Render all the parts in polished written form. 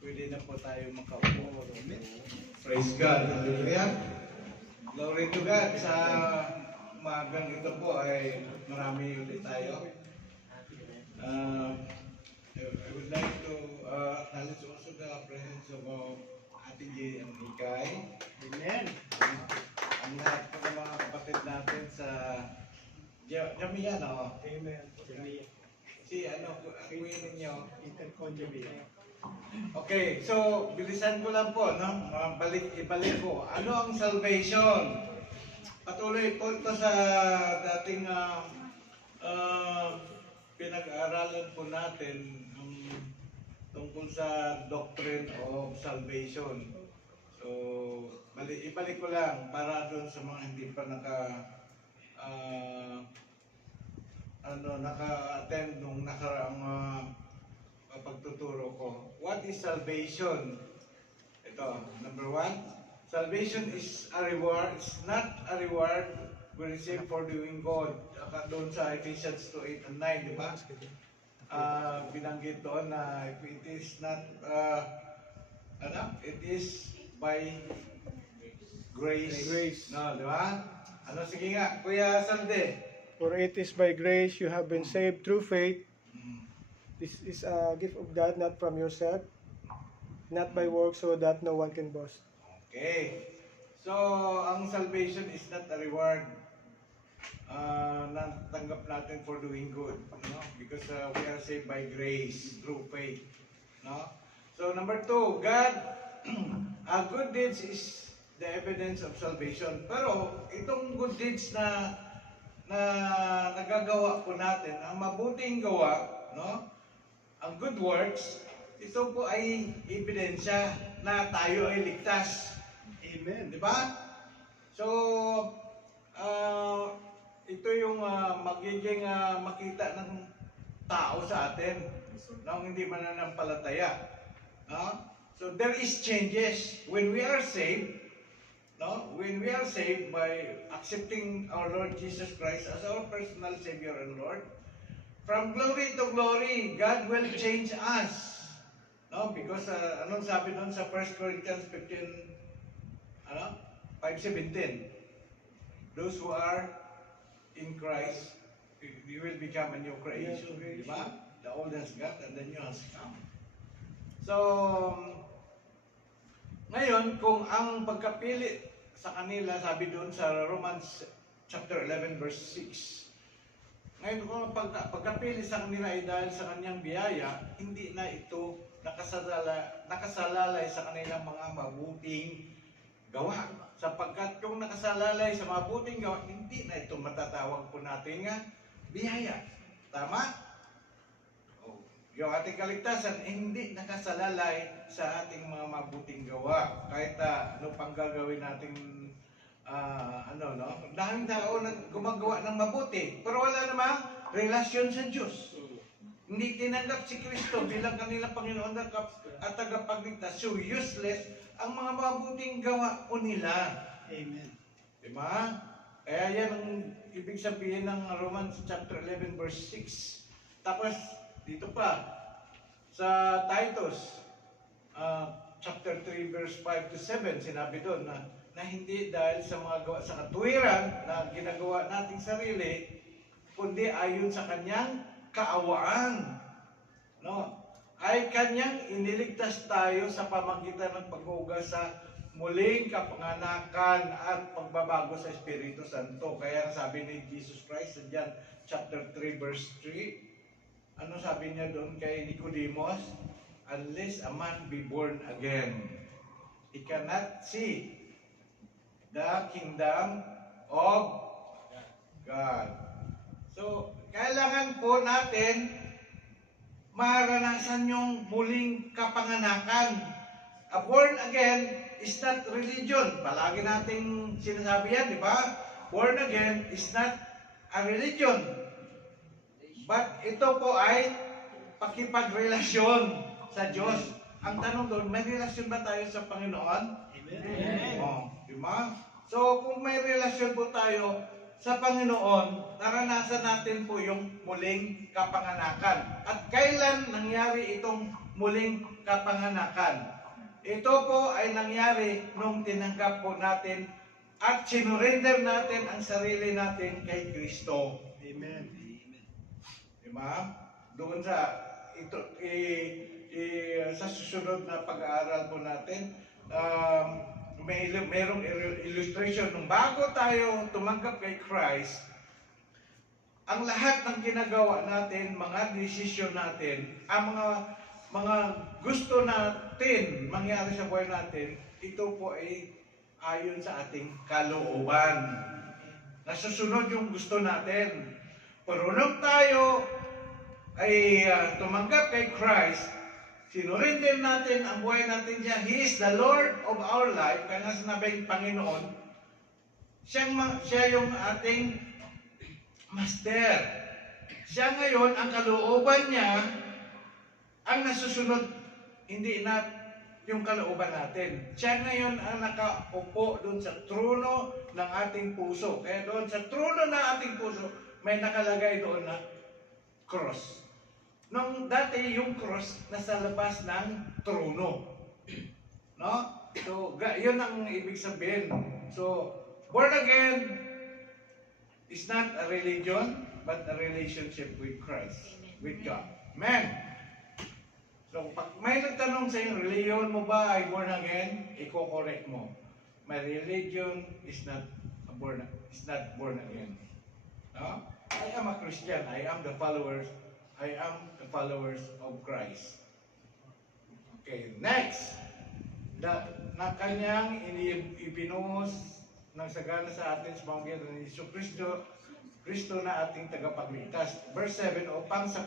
pwede na po tayo makaupo. Praise God. Hallelujah. Glory to God. Sa umagang ito po ay marami ulit tayo. I would like to acknowledge also the presence of Ate J and Ikay. Amen. Ang lahat po ng mga kapatid natin sa Jamiya, no? Amen. Si ano, kuya ninyo? Interconjugate. Okay, so bilisan ko lang po, no? Ibalik ko. Ano ang salvation? Patuloy po ito sa dating pinag-aaralan po natin tungkol sa doctrine of salvation. So, ibalik ko lang para doon sa mga hindi pa naka-attend nung nakaraang pagtuturo ko. What is salvation? Ito, number 1, salvation is a reward. It's not a reward we receive for doing good. Doon sa Ephesians 2:8 and 9, di ba? Binanggit doon na if it is not, it is by grace. No, di ba? Ano, sige nga, Kuya Salde. For it is by grace you have been saved through faith. This is a gift of God, not from yourself, not by works, so that no one can boast. Okay. So, ang salvation is not a reward na tanggap natin for doing good, no? Because we are saved by grace through faith, no? So, number 2, God, good deeds is the evidence of salvation. Pero itong good deeds na nagagawa po natin, ang mabuting gawa, no? Ang good works, ito po ay ebidensya na tayo ay ligtas. Amen. Di ba? So, ito yung magiging makita ng tao sa atin nang hindi mananampalataya. No? So, there is changes. When we are saved, no? When we are saved by accepting our Lord Jesus Christ as our personal Savior and Lord, from glory to glory, God will change us. No? Because anong sabi doon sa 1 Corinthians 5:17? Those who are in Christ, you will become a new creation. Di ba? The old has gone and the new has come. So, ngayon, kung ang pagkapili sa kanila, sabi doon sa Romans chapter 11 verse 6, ngayon kung ang pagkapili sa kanila ay dahil sa kanyang biyaya, hindi na ito nakasalalay sa kanilang mga mabuting gawa. Sapagkat kung nakasalalay sa mabuting gawa, hindi na ito matatawag po natin nga biyaya. Tama? Yung ating kaligtasan, hindi nakasalalay sa ating mga mabuting gawa. Kahit ano pang gagawin nating daming tao na gumagawa ng mabuti, pero wala namang relasyon sa Diyos. Hindi tinanggap si Kristo bilang kanilang Panginoon at tagapagligtas. So useless ang mga mabuting gawa po nila. Amen. Diba? Kaya yan ang ibig sabihin ng Romans chapter 11 verse 6. Tapos dito pa sa Titus chapter 3 verse 5 to 7, sinabi doon na hindi dahil sa mga gawa sa katuwiran na ginagawa nating sarili, kundi ayon sa kanyang kaawaan, no? Ay kanyang iniligtas tayo sa pamamagitan ng paghugas sa muling kapanganakan at pagbabago sa Espiritu Santo. Kaya sabi ni Jesus Christ sa John chapter 3 verse 3, ano sabi niya doon kay Nicodemus? Unless a man be born again, he cannot see the kingdom of God. So, kailangan po natin maranasan yung muling kapanganakan. A born again is not religion. Palagi nating sinasabi yan, di ba? Born again is not a religion. But ito po ay pakipagrelasyon sa Diyos. Ang tanong doon, may relasyon ba tayo sa Panginoon? Amen. Di ba? So, kung may relasyon po tayo sa Panginoon, naranasan natin po yung muling kapanganakan. At kailan nangyari itong muling kapanganakan. Ito po ay nangyari nung tinanggap po natin at sinurrender natin ang sarili natin kay Kristo. Amen. Diba? Doon sa ito sa susunod na pag-aaral po natin, mayroong illustration nung bago tayo tumanggap kay Christ, ang lahat ng ginagawa natin, mga desisyon natin, ang mga gusto natin mangyari sa buhay natin, ito po ay ayon sa ating kalooban. Nasusunod yung gusto natin. Pero nung tayo ay tumanggap kay Christ, sinurrender natin ang buhay natin siya. He is the Lord of our life. Kaya nga sinabing Panginoon, siya yung ating master. Siya ngayon, ang kalooban niya, ang nasusunod, hindi na yung kalooban natin. Siya ngayon ang nakaupo doon sa trono ng ating puso. Kaya doon sa trono ng ating puso, may nakalagay doon na cross. Nung dati, yung cross nasa labas ng trono. No? So, yun ang ibig sabihin. So, born again is not a religion, but a relationship with Christ, with God. Amen. So, pag may nagtanong sa iyo, religion mo ba ay born again? Iko-correct mo. My religion is not born again. No? I am a Christian. I am the followers of Christ. Okay, next. Na kanyang ibinuhos ng sagana sa atin sa pamamagitan ni Hesus Kristo na ating tagapagligtas. Verse 7, upang sa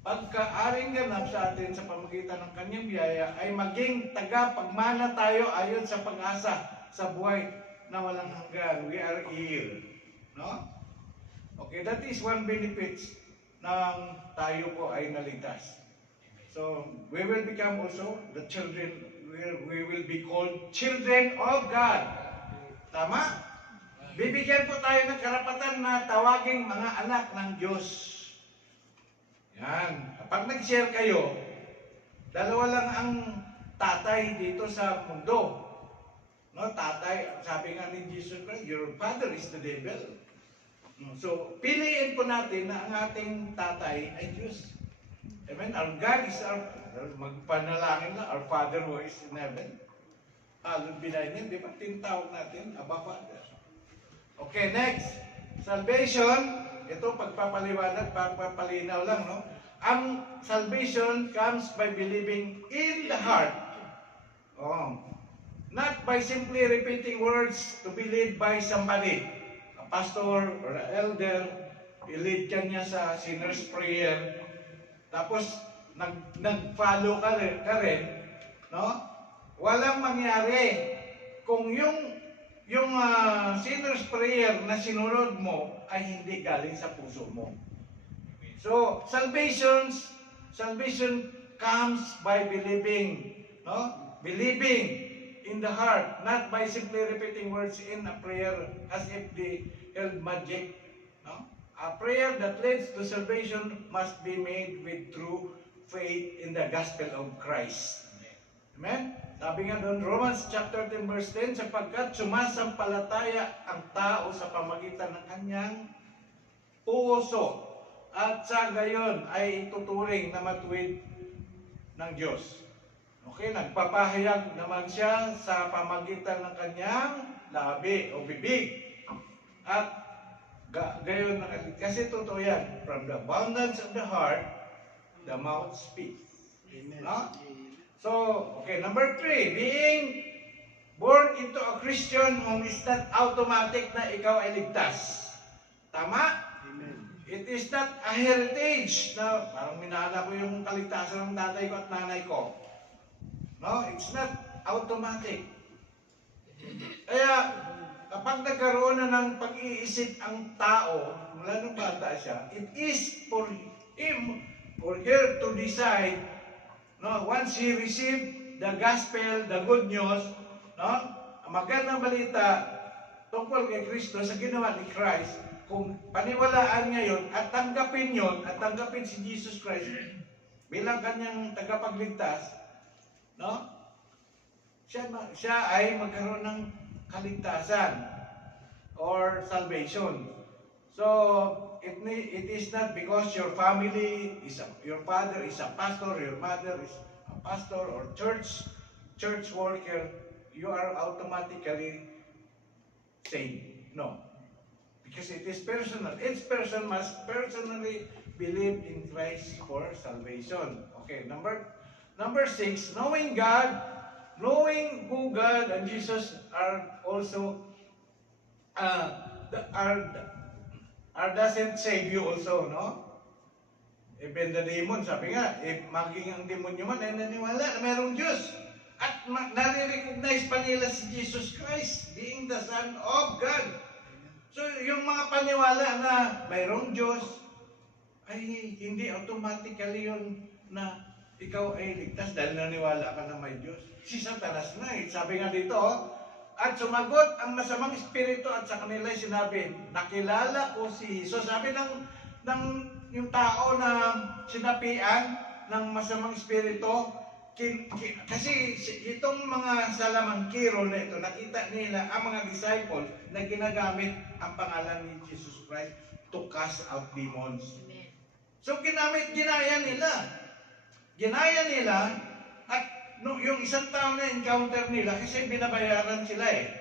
pagkaaring ganap sa atin sa pamamagitan ng kanyang biyaya ay maging tagapagmana tayo ayon sa pag-asa sa buhay na walang hanggan. We are here. No? Okay, that is one benefit ng tayo po ay naligtas. So, we will become also the children, we will be called children of God. Tama? Bibigyan po tayo ng karapatan na tawaging mga anak ng Diyos. Yan. Kapag nag-share kayo, dalawa lang ang tatay dito sa mundo. No, tatay, sabi nga ni Jesus Christ, your father is the devil. So, piliin po natin na ang ating tatay ay Diyos. Amen? Our God is magpanalangin na, our Father who is in heaven. Hallowed be thy name. Di ba? Tinatawag natin, Abba Father. Okay, next. Salvation. Ito, pagpapaliwanag, pagpapalinaw lang, no? Ang salvation comes by believing in the heart. Oh. Not by simply repeating words to be led by somebody. A pastor or an elder, i-lead ka niya sa sinner's prayer. Tapos, nag-follow ka rin, no? Walang mangyari kung yung sinner's prayer na sinunod mo ay hindi galing sa puso mo. So, salvation comes by believing, no? Believing in the heart, not by simply repeating words in a prayer as if they held magic. No? A prayer that leads to salvation must be made with true faith in the gospel of Christ. Amen? Sabi nga doon, Romans chapter 10 verse 10, sapagkat sumasampalataya ang tao sa pamagitan ng kanyang puso at sa gayon ay ituturing na matuwid ng Diyos. Okay, nagpapahayag naman siya sa pamagitan ng kanyang labi o bibig. At gayon, kasi totoo yan, from the abundance of the heart, the mouth speaks. Amen. No? So, okay, number 3, being born into a Christian home is not automatic na ikaw ay ligtas. Tama? Amen. It is not a heritage na parang minana ko yung kaligtasan ng tatay ko at nanay ko. No, it's not automatic. Kaya, kapag nagkaroon na ng pag-iisip ang tao, mula nung bata siya, it is for him or her to decide, no, once he received the gospel, the good news, no, ang magandang balita tungkol kay Kristo sa ginawa ni Christ, kung paniwalaan niya yun at tanggapin yun, at tanggapin si Jesus Christ, bilang kanyang tagapagligtas, no? Siya ay magkaroon ng kaligtasan or salvation. So, it is not because your family is your father is a pastor, your mother is a pastor or church worker, you are automatically saved. No. Because it is personal. Each person must personally believe in Christ for salvation. Okay, number 6, knowing God, knowing who God and Jesus are also doesn't save you also, no? Even the demon, sabi nga, maging ang demonyo man ay naniwala na mayroong Diyos. At nare-recognize pa nila si Jesus Christ being the Son of God. So, yung mga paniwala na mayroong Diyos, ay hindi automatically yun na ikaw ay ligtas dahil naniwala ka na may Diyos. Si Satanas na eh. Sabi nga dito, at sumagot ang masamang espiritu at sa kanila sinabi, nakilala ko si Jesus. Sabi ng yung tao na sinapian ng masamang espiritu, kasi itong mga salamangkiro na ito, nakita nila ang mga disciples na ginagamit ang pangalan ni Jesus Christ to cast out demons. So ginaya nila, at yung isang tao na encounter nila, kasi binabayaran sila eh.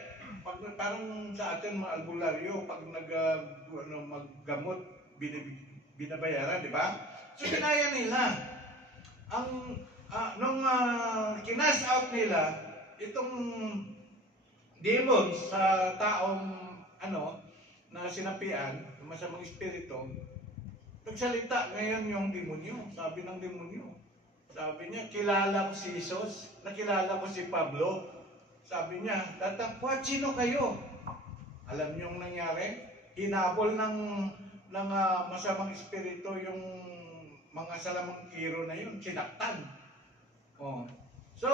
Parang sa atin mga albularyo, pag maggamot, binabayaran, di ba? So ginaya nila. Nung kinas out nila itong demons sa taong na sinapian, ng masamang espiritu, nagsalita ngayon yung demonyo. Sabi ng demonyo, sabi niya, kilala ko si Jesus, nakilala ko si Pablo. Sabi niya, tatapwat, sino kayo? Alam niyo yung nangyari? Hinabol ng masamang espiritu yung mga salamangkiro na yun, sinaktan. Oh. So,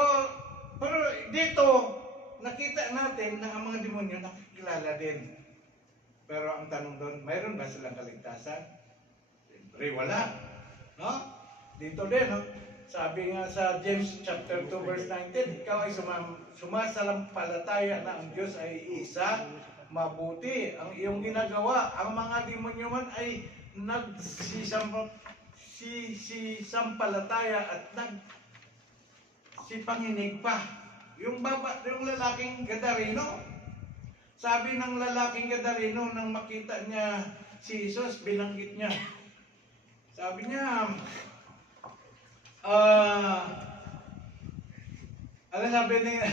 pero dito, nakita natin na ang mga demonyo nakikilala din. Pero ang tanong doon, mayroon ba silang kaligtasan? Siyempre, wala. No? Dito din, no? Sabi nga sa James chapter 2 verse 19, ikaw ay sumasalampalataya na ang Diyos ay isa, mabuti. Ang iyong ginagawa, ang mga demonyo man ay nagsisampalataya at sipanginig pa. Yung lalaking Gadareno, sabi ng lalaking Gadareno nang makita niya si Jesus, binanggit niya. Sabi niya, ano sabi niya?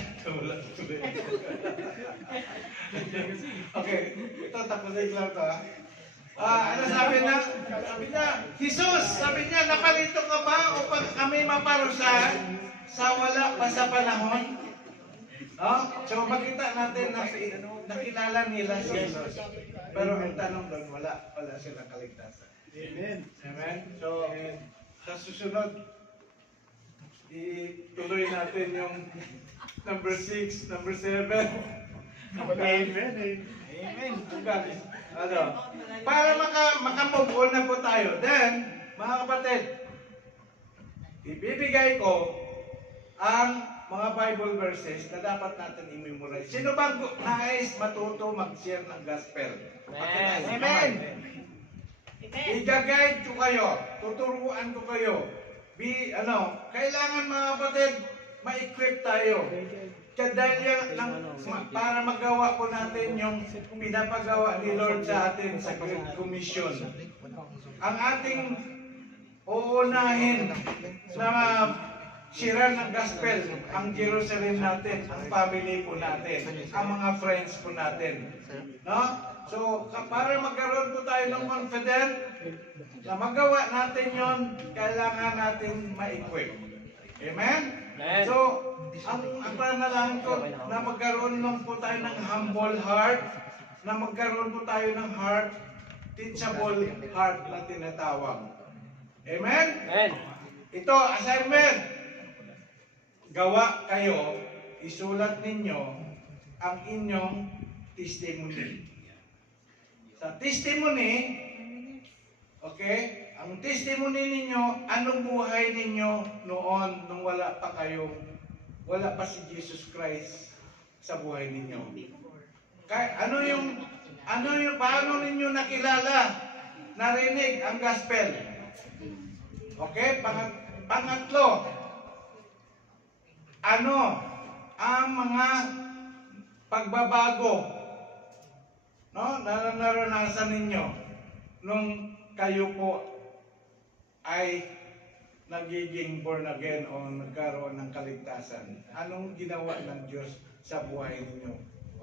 Okay, ito tapusin lang ito. Ano sabi niya? Sabi niya, Jesus, sabi niya, nakalito ka ba upang kami maparusahan sa wala pa sa panahon? So makita natin na nakilala nila si Jesus. Pero ang tanong doon, wala silang kaligtasan. Amen. Amen? So, sa susunod, ituloy natin yung number 6, number 7. Amen. Amen. Para makamove on na po tayo. Then, mga kapatid, ibibigay ko ang mga Bible verses na dapat natin i-memorize. Sino bang nais matuto mag-share ng gospel? Amen. I-guide ko kayo, tuturuan ko kayo. Kailangan mga kapatid, ma-equip tayo. Dahil para magawa po natin yung pinapagawa ni Lord sa atin sa Great Commission. Ang ating uunahin na share ng gospel, ang Jerusalem natin, ang family po natin, ang mga friends po natin. No? So, para magkaroon po tayo ng confidence na magawa natin yon, kailangan natin ma-equip. Amen? So, ang panalangin ko na magkaroon lang po tayo ng humble heart, na magkaroon po tayo ng heart, teachable heart na tinatawag. Amen? Amen. Ito, assignment. Gawa kayo, isulat ninyo ang inyong testimony. Sa testimony, okay, Ang testimony ninyo, anong buhay ninyo noon nung wala pa si Jesus Christ sa buhay ninyo? Paano ninyo nakilala, narinig ang gospel? Okay, pangatlo, ano ang mga pagbabago na naranasan ninyo nung kayo po ay nagiging born again o nagkaroon ng kaligtasan? Anong ginawa ng Diyos sa buhay ninyo?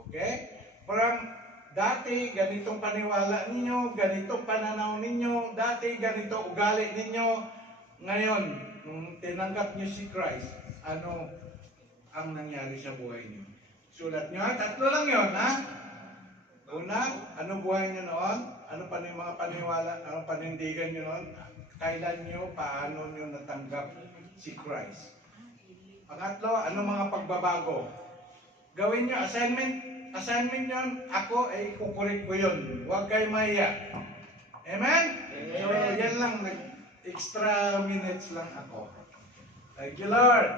Okay? Parang dati ganitong paniwala ninyo, ganitong pananaw ninyo, dati ganito ugali ninyo. Ngayon, nung tinanggap niyo si Christ, ano ang nangyari sa buhay niyo? Sulat niyo, tatlo lang yon, ha? Una, ano buhay niyo noon? Ano pa yung mga paniwala, ano panindigan niyo noon? Kailan niyo, paano niyo natanggap si Christ? Pangatlo, ano mga pagbabago? Gawin niyo, assignment niyo, ako ay kukurik ko yun. Huwag kayo mahiya. Amen? So, yan lang, extra minutes lang ako. Thank you, Lord.